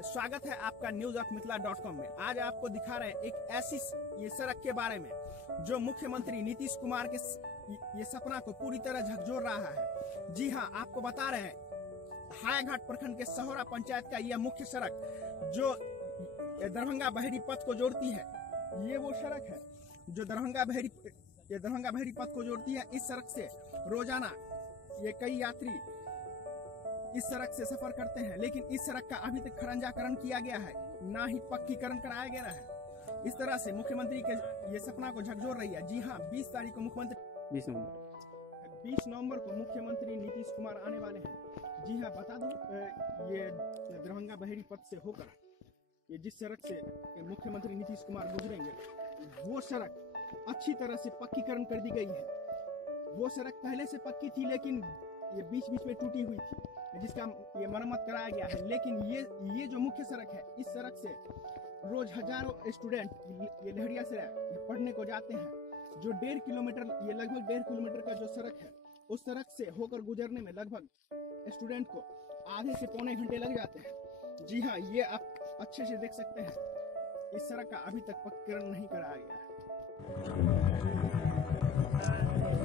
स्वागत है आपका newsofmithila.com में। आज आपको दिखा रहे हैं एक ऐसी ये सड़क के बारे में जो मुख्यमंत्री नीतीश कुमार के ये सपना को पूरी तरह झकझोर रहा है। जी हां, आपको बता रहे हैं हायाघाट प्रखंड के सहोरा पंचायत का यह मुख्य सड़क जो दरभंगा बहेड़ी पथ को जोड़ती है, ये वो सड़क है जो दरभंगा बहेड़ी पथ को जोड़ती है। इस सड़क से रोजाना ये कई यात्री इस सड़क से सफर करते हैं, लेकिन इस सड़क का अभी तक खरंजाकरण किया गया है, ना ही पक्कीकरण कराया गया है। इस तरह से मुख्यमंत्री के ये सपना को झकझोर रही है। जी हाँ, 20 तारीख को 20 नवंबर को मुख्यमंत्री नीतीश कुमार आने वाले हैं। जी हाँ, बता दूं, ये दरभंगा बहेड़ी पथ से होकर ये जिस सड़क से मुख्यमंत्री नीतीश कुमार गुजरेंगे, वो सड़क अच्छी तरह से पक्कीकरण कर दी गई है। वो सड़क पहले से पक्की थी, लेकिन ये बीच बीच में टूटी हुई थी, जिसका ये मरम्मत कराया गया है। लेकिन ये जो मुख्य सड़क है, इस सड़क से रोज हजारों स्टूडेंट ये लहरिया से पढ़ने को जाते हैं। जो 1.5 किलोमीटर, ये लगभग 1.5 किलोमीटर का जो सड़क है, उस सड़क से होकर गुजरने में लगभग स्टूडेंट को आधे से पौने घंटे लग जाते हैं। जी हाँ, ये आप अच्छे से देख सकते हैं, इस सड़क का अभी तक पक्कीकरण नहीं कराया गया है।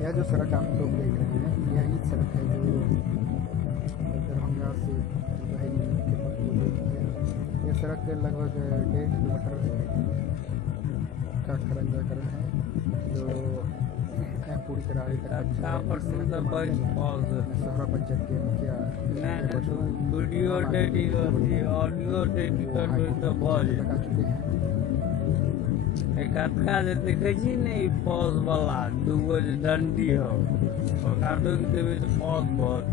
यह जो सड़क आप लोग देख रहे हैं, यही सड़क है जो दरभंगा से बहेड़ी के पथ को जोड़ती है। यह सड़क लगभग 1.5 किलोमीटर का खरंजाकरण है, जो पूरी तरह सहोरा पंचायत के मुखिया लगा चुके हैं। कतका देखे छी नहीं पौध वाला दूगो डंडी हो काटो के देवे तो पौध बहुत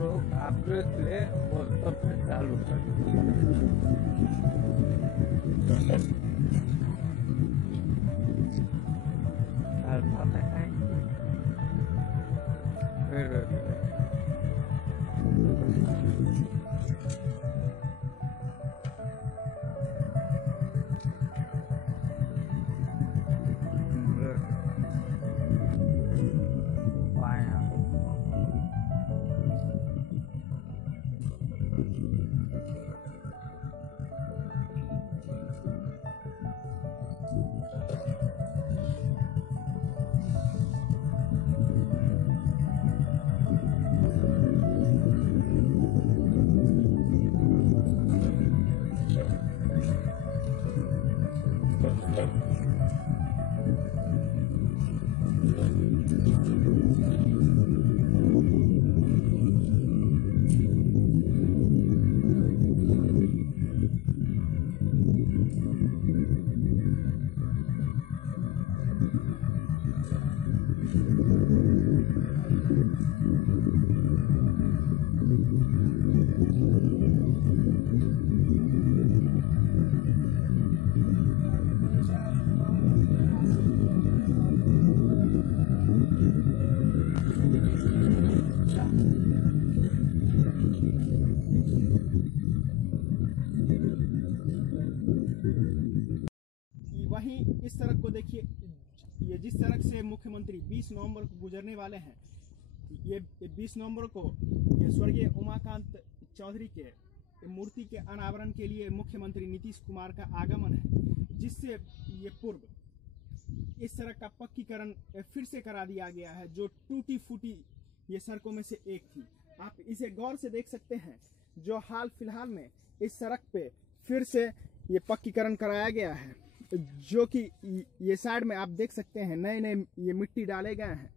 रोक आप ब्रेक ले और तब फिर चालू कर। वहीं इस सड़क को देखिए, ये जिस सड़क से मुख्यमंत्री 20 नवंबर को गुजरने वाले हैं, ये 20 नवंबर को ये स्वर्गीय उमाकांत चौधरी के मूर्ति के अनावरण के लिए मुख्यमंत्री नीतीश कुमार का आगमन है, जिससे ये पूर्व इस सड़क का पक्कीकरण फिर से करा दिया गया है, जो टूटी फूटी ये सड़कों में से एक थी। आप इसे गौर से देख सकते हैं, जो हाल फिलहाल में इस सड़क पे फिर से ये पक्कीकरण कराया गया है, जो कि ये साइड में आप देख सकते हैं नए नए ये मिट्टी डाले गए हैं।